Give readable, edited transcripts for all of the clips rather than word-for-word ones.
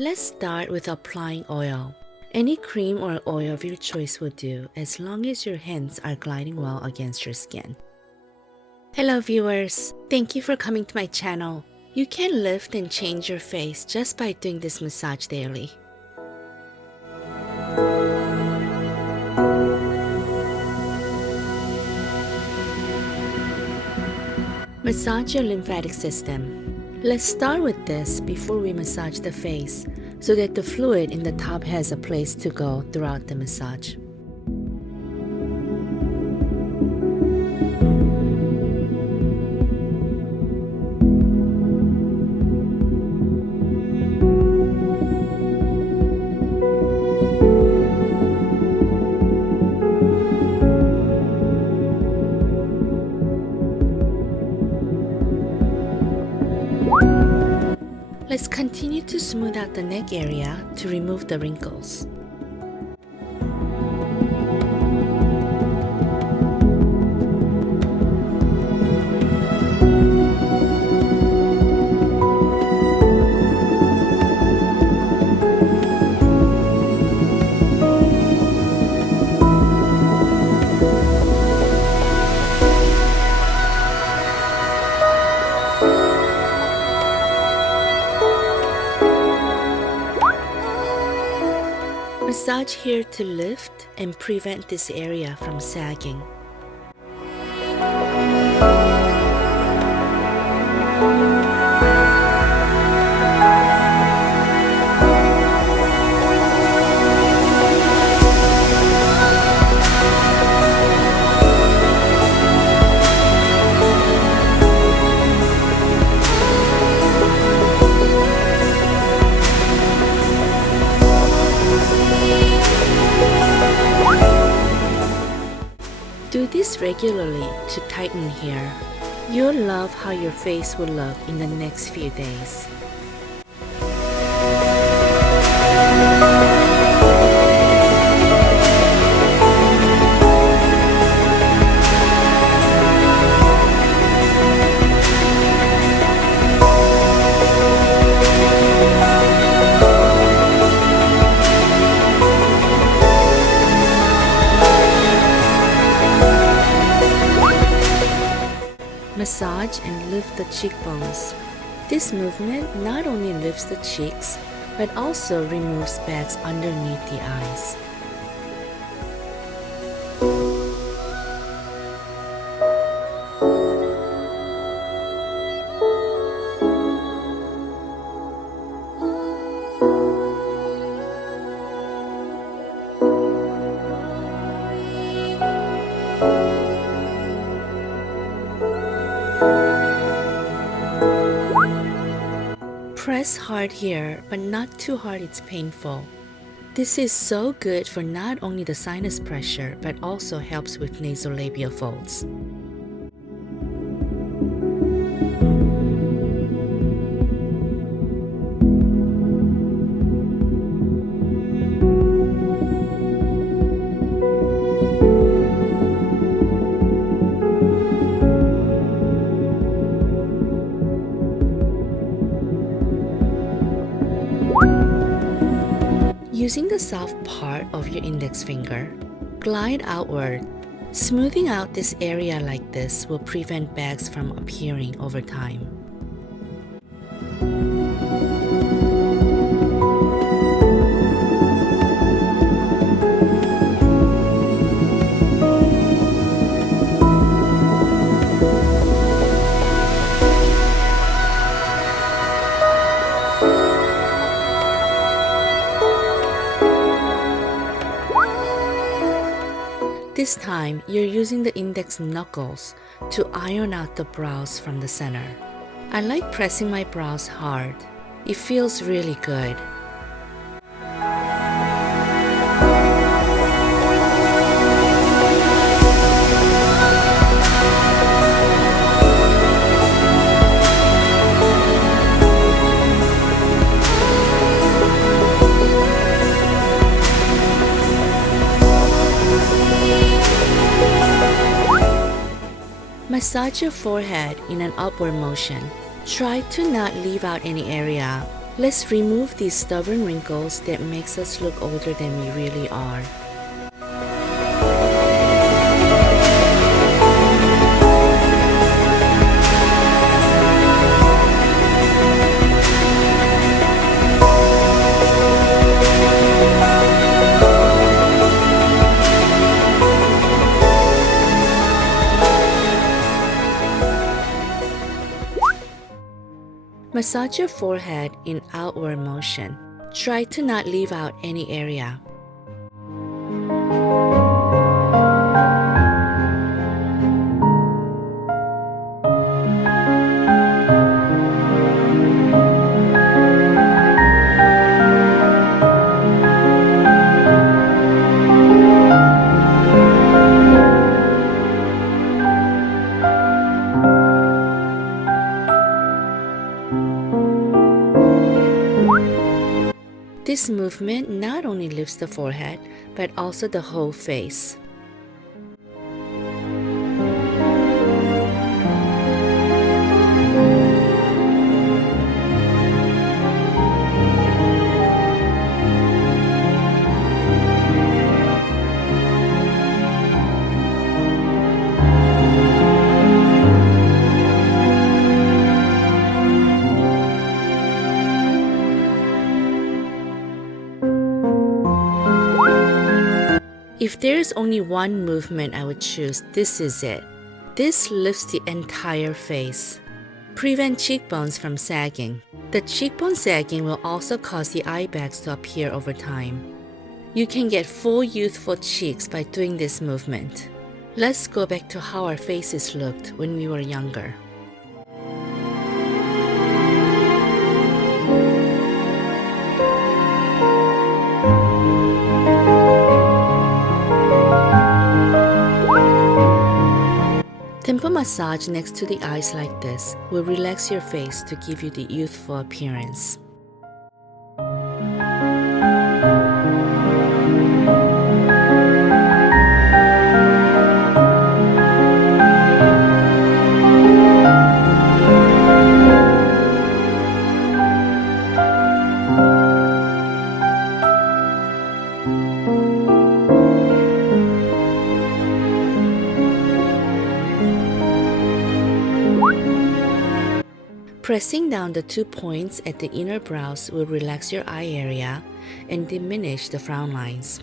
Let's start with applying oil. Any cream or oil of your choice will do, as long as your hands are gliding well against your skin. Hello viewers, thank you for coming to my channel. You can lift and change your face just by doing this massage daily. Massage your lymphatic system. Let's start with this before we massage the face, so that the fluid in the top has a place to go throughout the massage. Let's continue to smooth out the neck area to remove the wrinkles. Massage here to lift and prevent this area from sagging. Do this regularly to tighten here. You'll love how your face will look in the next few days. Massage and lift the cheekbones. This movement not only lifts the cheeks, but also removes bags underneath the eyes. Press hard here, but not too hard it's painful. This is so good for not only the sinus pressure, but also helps with nasolabial folds. Using the soft part of your index finger, glide outward. Smoothing out this area like this will prevent bags from appearing over time. This time, you're using the index knuckles to iron out the brows from the center. I like pressing my brows hard. It feels really good. Massage your forehead in an upward motion. Try to not leave out any area. Let's remove these stubborn wrinkles that makes us look older than we really are. Massage your forehead in outward motion. Try to not leave out any area. This movement not only lifts the forehead, but also the whole face. If there is only one movement I would choose, this is it. This lifts the entire face. Prevent cheekbones from sagging. The cheekbone sagging will also cause the eye bags to appear over time. You can get full youthful cheeks by doing this movement. Let's go back to how our faces looked when we were younger. Temple massage next to the eyes like this will relax your face to give you the youthful appearance. Pressing down the 2 points at the inner brows will relax your eye area and diminish the frown lines.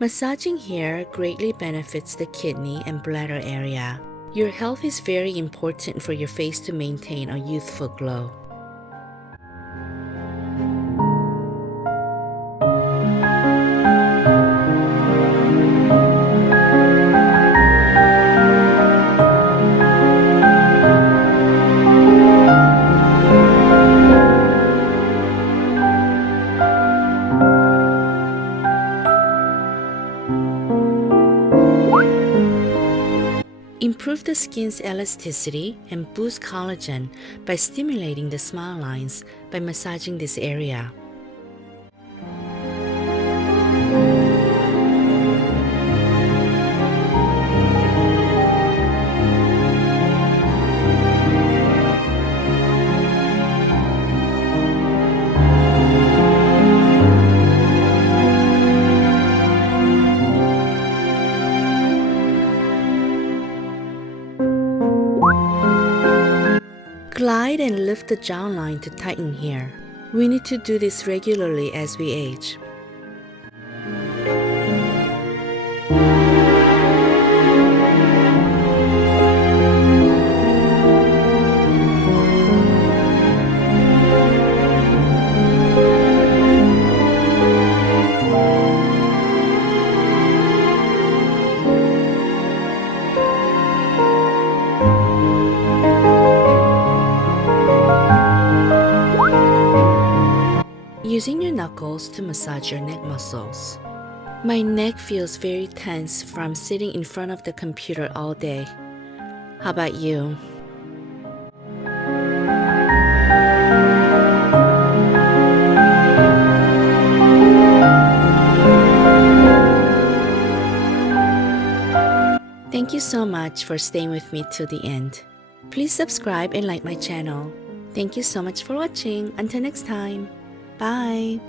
Massaging here greatly benefits the kidney and bladder area. Your health is very important for your face to maintain a youthful glow. Improve the skin's elasticity and boost collagen by stimulating the smile lines by massaging this area. Glide and lift the jawline to tighten here. We need to do this regularly as we age. Using your knuckles to massage your neck muscles. My neck feels very tense from sitting in front of the computer all day. How about you? Thank you so much for staying with me to the end. Please subscribe and like my channel. Thank you so much for watching. Until next time. Bye!